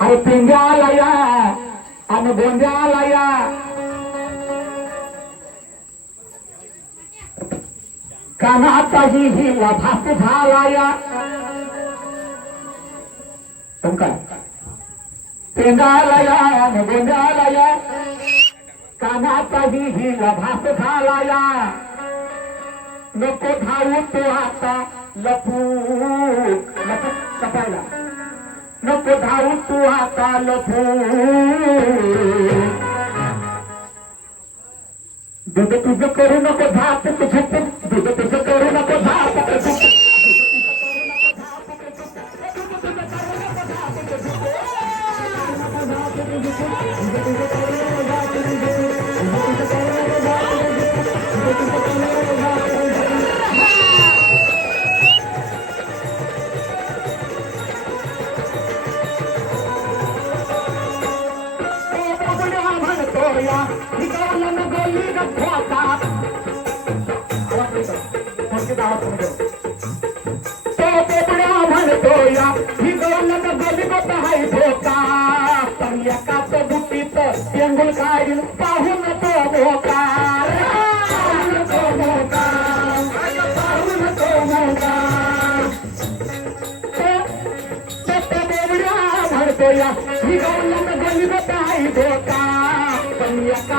अरे पिंजालया अन गोंजालया कानाचाही ही लभास झालाया. तुमका पिंजालया अन गोंजालया कानाचाही ही लभास झालाया नको धावून तो आता. लपू लपू सपायला. नको धावू तू आता लपू. दूध तुझं करू नको धाप तुझं दूध तुझं करू नको धाप म्हणतो या निकाला न गोली न खोटा तो पोपड्या म्हणतो या दोन गलिबत हाय धोका पण एकाच बुटीत पेंगुल काढील पाहून तो पाहून तो मोका पाहून तो मोका ही गौलम गलिबत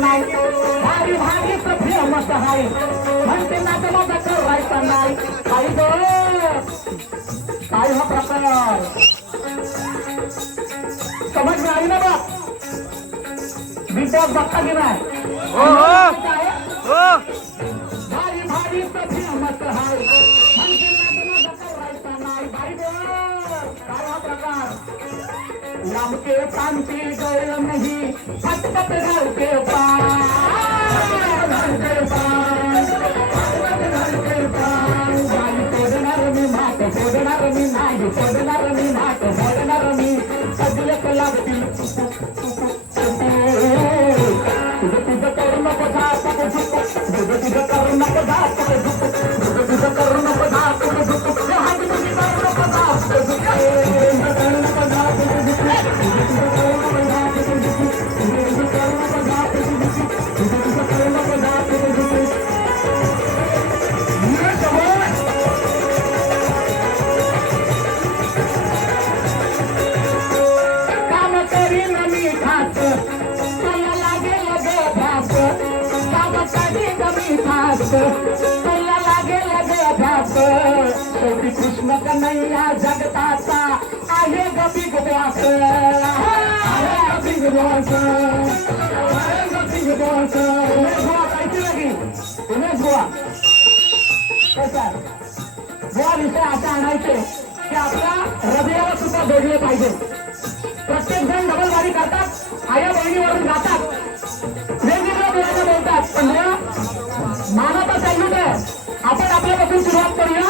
नाही भारी भारी प्रति मस्त आहे म्हणते माझं माझा करायचा नाही काही गो काय हा प्रकार समज आली ना बा विचार बघता की नाही भारी भारी प्रति मस्त आहे म्हणते माझं माझा करायचा नाही भाई गो काय हा प्रकार लांबके प्रांती गैर नाही फटकत घालते खास तुला लागेल ग शेवटी कृष्ण कन्हैया जगताचा आहे ग Bigg Boss Bigg Boss Bigg Boss Umesh Umesh हो, विषय असे आणायचे की आपल्या हृदयाला सुद्धा जोडले पाहिजे. प्रत्येक जण डबलवारी करतात. आया बहिणीवरून जातात. करूया.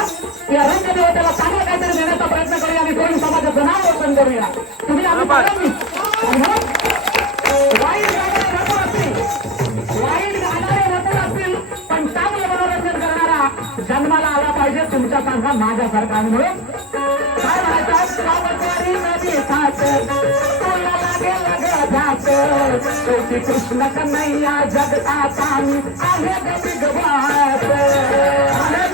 या रंग देवतेला चांगलं काहीतरी देण्याचा प्रयत्न करूया आणि कोणी समाजाचं नाव रोशन करूया. तुम्ही आम्ही बरोबर. बघा मी. आणि मग वाईट गाणारे भरपूर असतील. वाईट गाणारे भरपूर असतील. पण चांगलं मनोरंजन करणारा जन्माला आला पाहिजे तुमच्यासारखा माझ्यासारखा आणि म्हणून काय म्हणायचं? कामतवारी नदी खात तुला लागेल ग जात शेवटी कृष्ण कन्हैया जगताचा मी आहे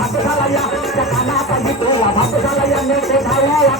गोंधळाला या भात झाला या झाला या